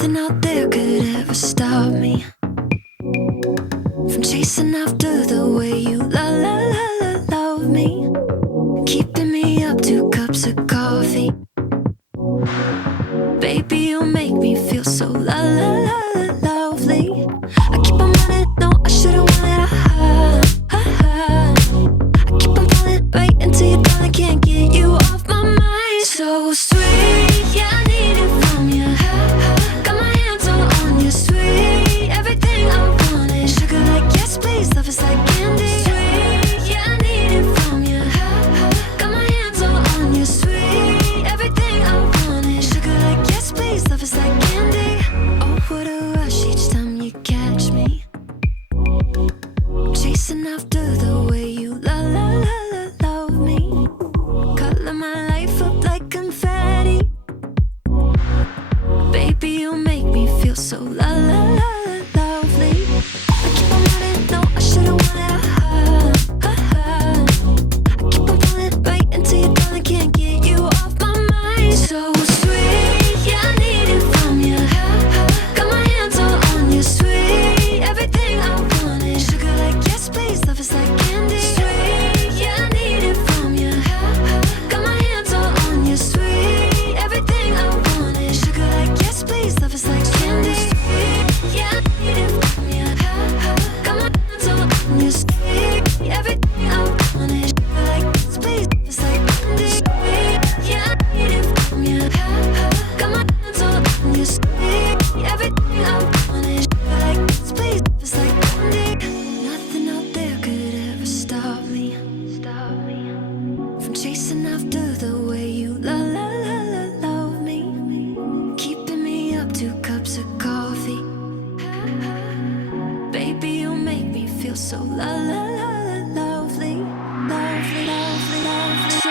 Nothing out there could ever stop me from chasing after the way you love me, keeping me up 2 cups of coffee. Baby, you make me feel so lovely. I keep on running, no, I should've wanted I keep on falling right into your thought, I can't get you off my mind. So sweet, yeah, I need it from you. Got my hands all on you, sweet. Everything I want is sugar like yes, please. Love is like candy. Sweet, yeah, I need it from you. Got my hands all on you, sweet. Everything I want is sugar like yes, please. Love is like candy. Oh, what a rush each time you catch me chasing after the way you love me. Color my life up like confetti. Baby, you make me feel so lovely. I keep on running, no, I should've wanted I keep on falling right into your thought, I can't get you off my mind. So sweet, yeah, I need it from you. Got my hands all on you, sweet. Everything I want is sugar like yes, please. Love is like candy. Sweet, yeah, I need it from you. Got my hands all on you, sweet. Everything I want is sugar like yes, please. Love is like candy. Sweet, yeah, I need it from you. Got my hands all on you, sweet. Everything I want is sugar like yes, please. Love is like candy. Sweet, yeah, I need it from you. Got my hands all on you, sweet. Everything I want is sugar like yes, please. Love is like candy. Nothing out there could ever stop me from chasing after the way you love me, keeping me up 2 cups of coffee. Baby, you make me feel so lovely, lovely, lovely, lovely. So